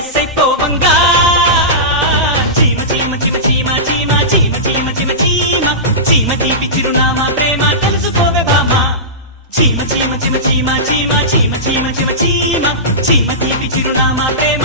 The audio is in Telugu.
ఎస్ఐ పోవంగా చీమ చీమ చీమ చీమ చీమ చీమ చీమ చీమ చీమ చీమ తీపి చిరునామా ప్రేమ తెలుసుకోవే బామా చీమ చీమ చీమ చీమ చీమ చీమ చీమ చీమ చీమ చీమ తీపి చిరునామా ప్రేమ